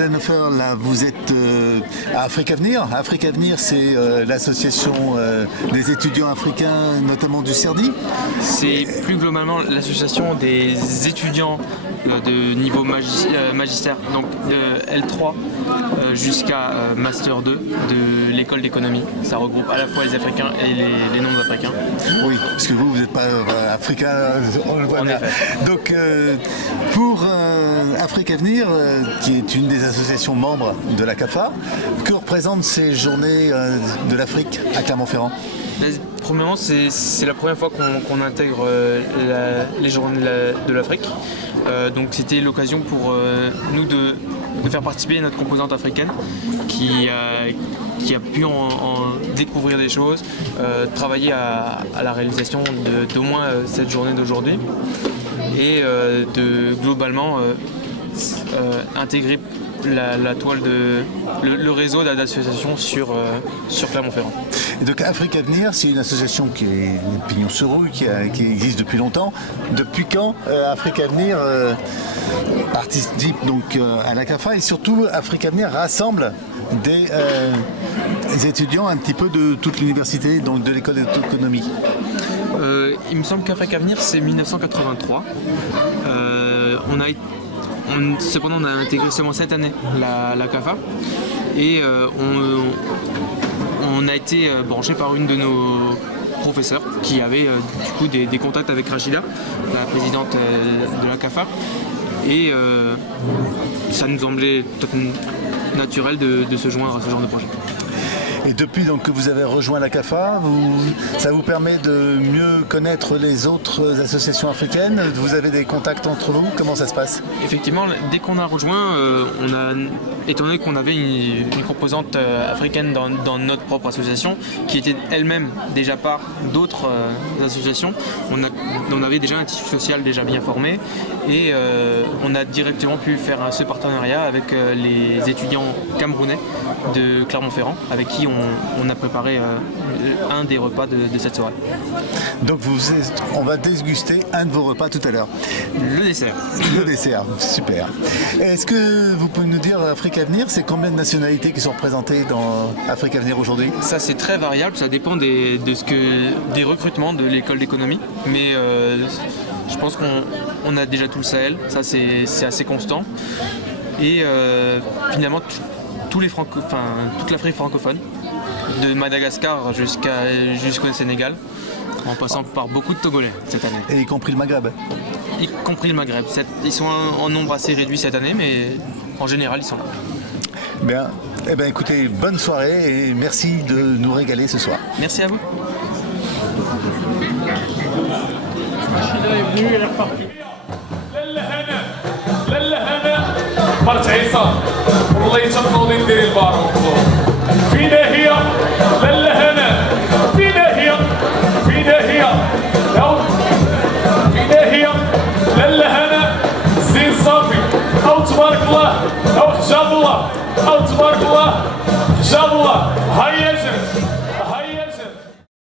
Adenhofer, là, vous êtes à Afrique Avenir. Afrique Avenir, c'est l'association des étudiants africains, notamment du CERDI. C'est plus globalement l'association des étudiants de niveau magistère, donc de L3 jusqu'à Master 2 de l'école d'économie. Ça regroupe à la fois les Africains et les non-africains. Oui, parce que vous n'êtes pas africain, on le voit bien. Donc, pour Afrique Avenir, qui est une des associations membres de la CAFA, que représentent ces journées de l'Afrique à Clermont-Ferrand? Premièrement, c'est la première fois qu'on intègre les journées de l'Afrique. Donc c'était l'occasion pour nous de faire participer notre composante africaine qui a pu en découvrir des choses, travailler à la réalisation d'au moins cette journée d'aujourd'hui et de globalement intégrer la toile le réseau d'associations sur Clermont-Ferrand. Et donc Afrique Avenir, c'est une association qui est pignon sur rue, qui existe depuis longtemps. Depuis quand Afrique Avenir participe donc à la CAFA, et surtout Afrique Avenir rassemble des étudiants un petit peu de toute l'université, donc de l'école d'économie? Il me semble qu'Afrique Avenir, c'est 1983. Cependant, on a intégré seulement cette année la CAFA et on a été branché par une de nos professeurs qui avait du coup des contacts avec Rachida, la présidente de la CAFA, et ça nous semblait tout à fait naturel de se joindre à ce genre de projet. Et depuis donc, que vous avez rejoint la CAFA, ça vous permet de mieux connaître les autres associations africaines? Vous avez des contacts entre vous? Comment ça se passe? Effectivement, dès qu'on a rejoint, étant donné qu'on avait une composante africaine dans notre propre association, qui était elle-même déjà part d'autres associations, on avait déjà un tissu social déjà bien formé, et on a directement pu faire ce partenariat avec les étudiants camerounais de Clermont-Ferrand, avec qui on a préparé un des repas de cette soirée. Donc on va déguster un de vos repas tout à l'heure. Le dessert. Le dessert, super. Est-ce que vous pouvez nous dire, Afrique Avenir, c'est combien de nationalités qui sont représentées dans Afrique Avenir aujourd'hui? Ça, c'est très variable, ça dépend des recrutements de l'école d'économie, mais je pense qu'on a déjà tout le Sahel, ça c'est assez constant, et finalement toute l'Afrique francophone, de Madagascar jusqu'au Sénégal, en passant par beaucoup de Togolais cette année. Et y compris le Maghreb? Y compris le Maghreb. Ils sont en nombre assez réduit cette année, mais en général, ils sont là. Bien. Eh bien, écoutez, bonne soirée et merci de nous régaler ce soir. Merci à vous. Rachida est venue, elle est repartie. مرت عيسى والله يتنوض ندير البارون فينا هي لالا هنا فينا هي فينا هي فينا هي لالا هنا زين صافي او تبارك الله او حجاب الله او تبارك الله حجاب الله هيا